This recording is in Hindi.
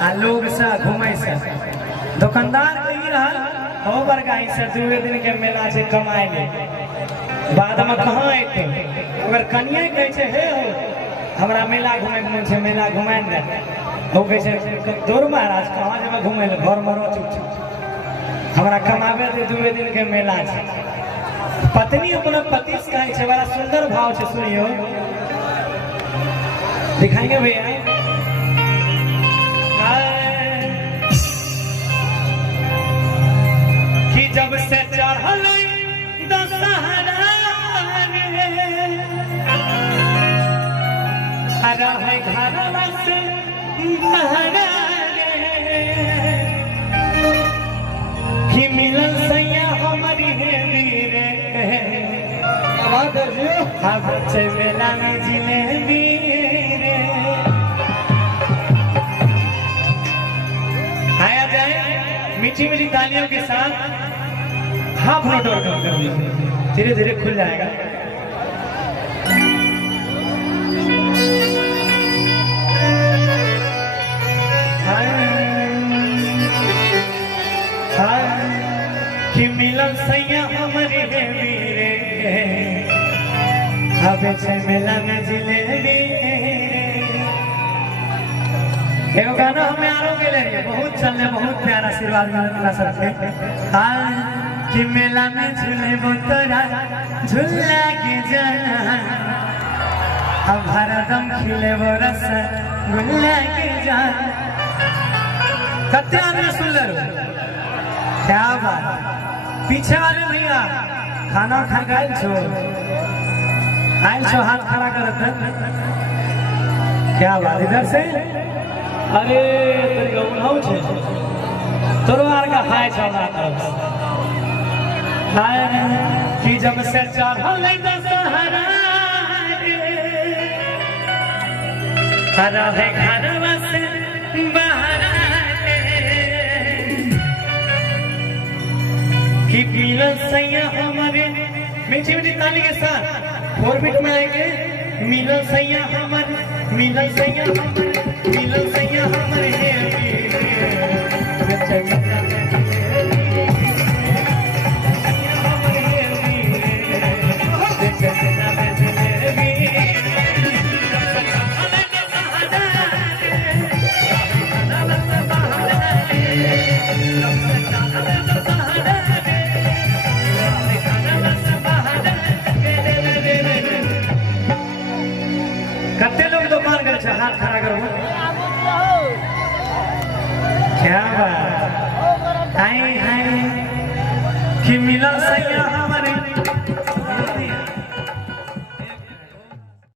आ लोग से घूमे से दुकानदार नहीं रहा हो बरगाई से 2 दिन के मेला से कमाए ले बाद में कहाँ अते अगर कनिया कहे छे हे हो हमरा मेला घूमे के मन छे मेला घुमाए दे हो कहे छे दूर महाराज कहाँ जेबे घूमे ले घर में रह चुप हमरा कमावे दे 2 दिन के मेला छे पत्नी अपना पति से कहे छे बड़ा सुंदर भाव छे सुनियो दिखाएंगे भैया कि जब से चढ़ल दशहरा रहे घरवा से बहरा कि मिलन सैया हमारी है रे अब से मेला में जिलेबी आया जाए मीठी मीठी तालियों के साथ हाफ नोट और कम कर दीजिए धीरे धीरे खुल जाएगा कि मिलन सैया हमारे वीरे अब से मेला में जिलेबी एगो गाना हमें आरो के लिए बहुत चलने बहुत प्यारा आशीर्वाद मिला सबसे कि मेला में झूले तोरा झूला के जाना अब हरदम खिले वो रस गुल्ला के जाना कत्ते आदमी सुन ले क्या बात पीछे वाले भैया खाना खा गए छो आयल छो हाथ खड़ा करते क्या बात इधर से अरे तो छे तोरो आर का हाय चला तरफ हाय कि जब से चढ़ल दशहरा रहे घरवा से बहरा कि मिलन सैया हमारे मीठी मीठी ताली के साथ 4 बीट में आएंगे मिलन सैया हमारे मिलन सैया हमारे मिलन सैया हमारे कत्ते लोग दुकान करे हाथ खड़ा करो क्या बात हाय हाय कि मिलन सैया